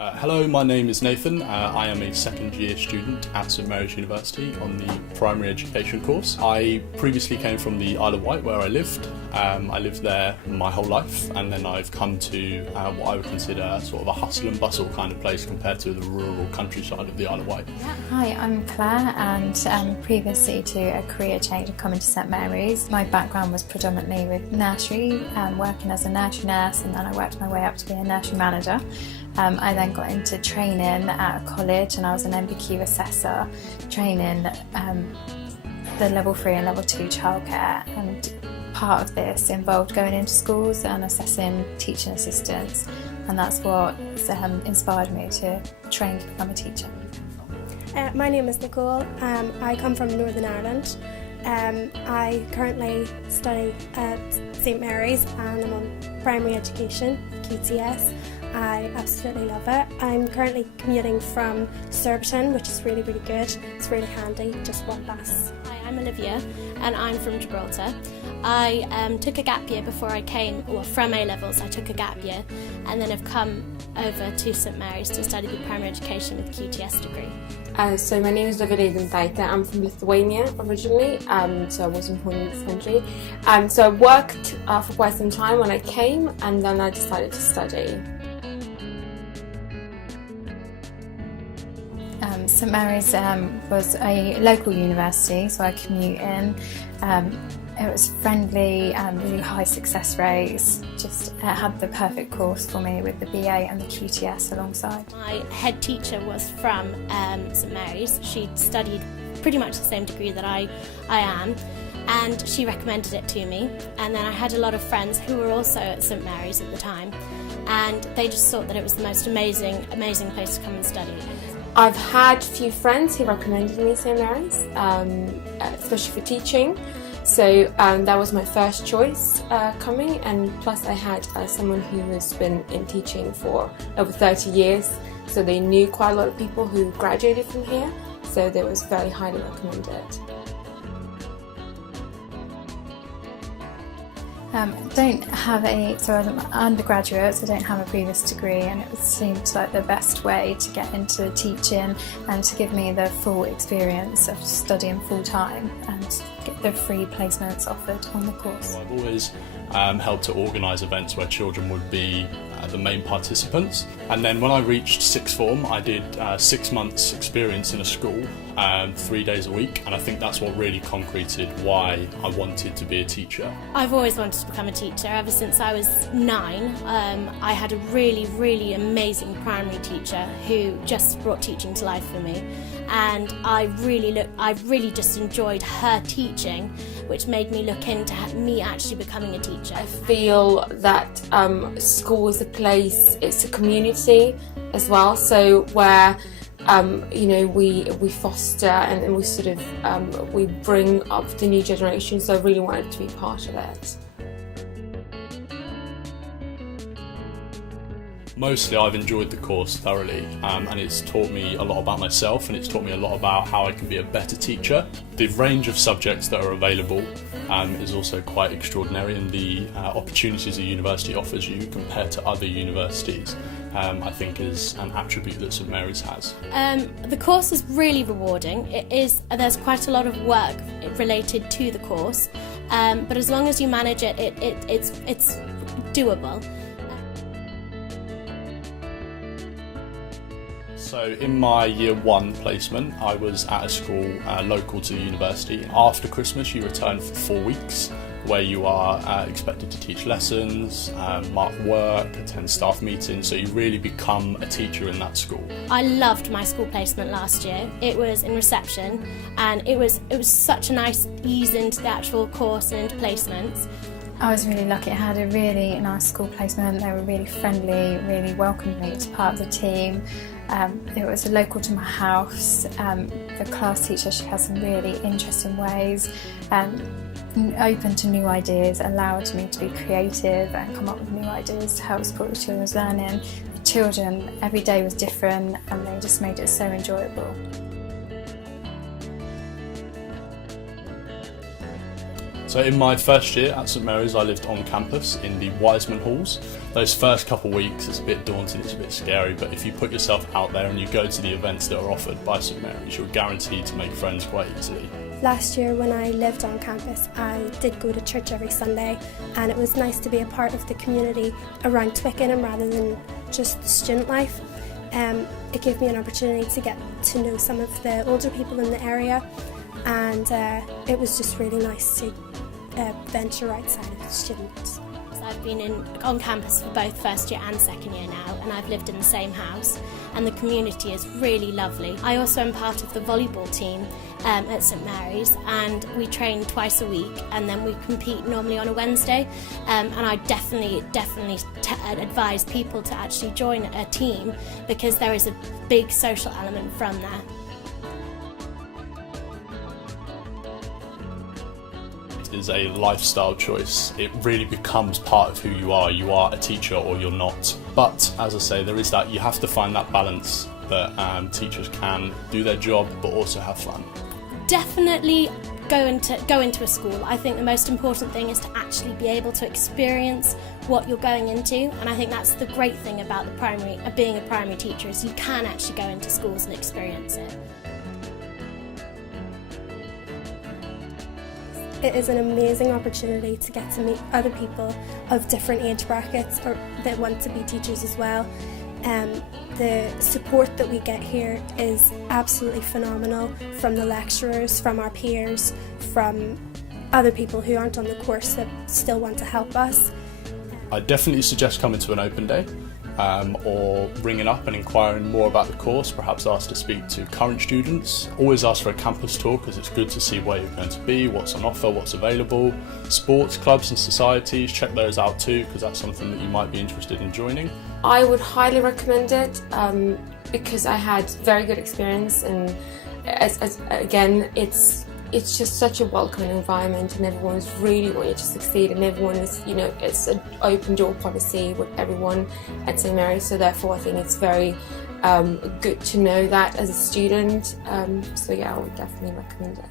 Hello, my name is Nathan. I am a second year student at St Mary's University on the primary education course. I previously came from the Isle of Wight where I lived. I lived there my whole life, and then I've come to what I would consider sort of a hustle and bustle kind of place compared to the rural countryside of the Isle of Wight. Hi, I'm Claire, and previously to a career change of coming to St Mary's, my background was predominantly with nursery, working as a nursery nurse, and then I worked my way up to be a nursery manager. I then got into training at a college, and I was an MBQ assessor, training the level 3 and level 2 childcare, and part of this involved going into schools and assessing teaching assistants, and that's what inspired me to train to become a teacher. My name is Nicole. I come from Northern Ireland. I currently study at St Mary's and I'm on primary education, QTS. I absolutely love it. I'm currently commuting from Surbiton, which is really, really good. It's really handy, just one bus. Hi, I'm Olivia and I'm from Gibraltar. I took a gap year before I came, or from A-levels I took a gap year, and then I've come over to St Mary's to study the primary education with a QTS degree. So my name is David. I'm from Lithuania originally, so I wasn't born in this country. So I worked for quite some time when I came, and then I decided to study. St Mary's was a local university, so I commute in. It was friendly, really high success rates, just had the perfect course for me with the BA and the QTS alongside. My head teacher was from St Mary's. She'd studied pretty much the same degree that I am, and she recommended it to me. And then I had a lot of friends who were also at St Mary's at the time, and they just thought that it was the most amazing place to come and study. I've had a few friends who recommended me St Mary's, especially for teaching. So that was my first choice coming, and plus I had someone who has been in teaching for over 30 years, so they knew quite a lot of people who graduated from here, so they was very highly recommended. So I'm an undergraduate, so I don't have a previous degree, and it seemed like the best way to get into teaching and to give me the full experience of studying full time and get the free placements offered on the course. I've always helped to organise events where children would be the main participants, and then when I reached sixth form I did 6 months experience in a school, 3 days a week, and I think that's what really concreted why I wanted to be a teacher. I've always wanted to become a teacher ever since I was 9. I had a really amazing primary teacher who just brought teaching to life for me, and I really just enjoyed her teaching, which made me look into me actually becoming a teacher. I feel that school is a place, it's a community as well, so where we foster and we sort of we bring up the new generation, so I really wanted to be part of it. Mostly I've enjoyed the course thoroughly, and it's taught me a lot about myself, and it's taught me a lot about how I can be a better teacher. The range of subjects that are available is also quite extraordinary, and the opportunities a university offers you compared to other universities I think is an attribute that St Mary's has. The course is really rewarding. There's quite a lot of work related to the course, but as long as you manage it, it's doable. So in my year 1 placement, I was at a school local to the university. After Christmas you return for 4 weeks, where you are expected to teach lessons, mark work, attend staff meetings, so you really become a teacher in that school. I loved my school placement last year. It was in reception, and it was such a nice ease into the actual course and into placements. I was really lucky. I had a really nice school placement. They were really friendly, really welcomed me as part of the team. It was local to my house. The class teacher, she has some really interesting ways, open to new ideas, allowed me to be creative and come up with new ideas to help support the children's learning. The children, every day was different, and they just made it so enjoyable. So in my first year at St Mary's, I lived on campus in the Wiseman Halls. Those first couple of weeks, it's a bit daunting, it's a bit scary, but if you put yourself out there and you go to the events that are offered by St Mary's, you're guaranteed to make friends quite easily. Last year when I lived on campus, I did go to church every Sunday, and it was nice to be a part of the community around Twickenham rather than just the student life. It gave me an opportunity to get to know some of the older people in the area, and it was just really nice to venture outside of the students. I've been on campus for both first year and second year now, and I've lived in the same house, and the community is really lovely. I also am part of the volleyball team at St Mary's, and we train twice a week, and then we compete normally on a Wednesday, and I definitely advise people to actually join a team because there is a big social element from there. Is a lifestyle choice. It really becomes part of who you are. You are a teacher or you're not. But as I say, there is that, you have to find that balance that teachers can do their job but also have fun. Definitely go into a school. I think the most important thing is to actually be able to experience what you're going into, and I think that's the great thing about being a primary teacher, is you can actually go into schools and experience it. It is an amazing opportunity to get to meet other people of different age brackets or that want to be teachers as well. The support that we get here is absolutely phenomenal, from the lecturers, from our peers, from other people who aren't on the course that still want to help us. I definitely suggest coming to an open day or ringing up and inquiring more about the course, perhaps ask to speak to current students. Always ask for a campus tour because it's good to see where you're going to be, what's on offer, what's available. Sports clubs and societies, check those out too because that's something that you might be interested in joining. I would highly recommend it because I had very good experience, and again, it's just such a welcoming environment, and everyone's really wanting to succeed, and everyone is, it's an open door policy with everyone at St Mary's, so therefore I think it's very good to know that as a student. So yeah, I would definitely recommend it.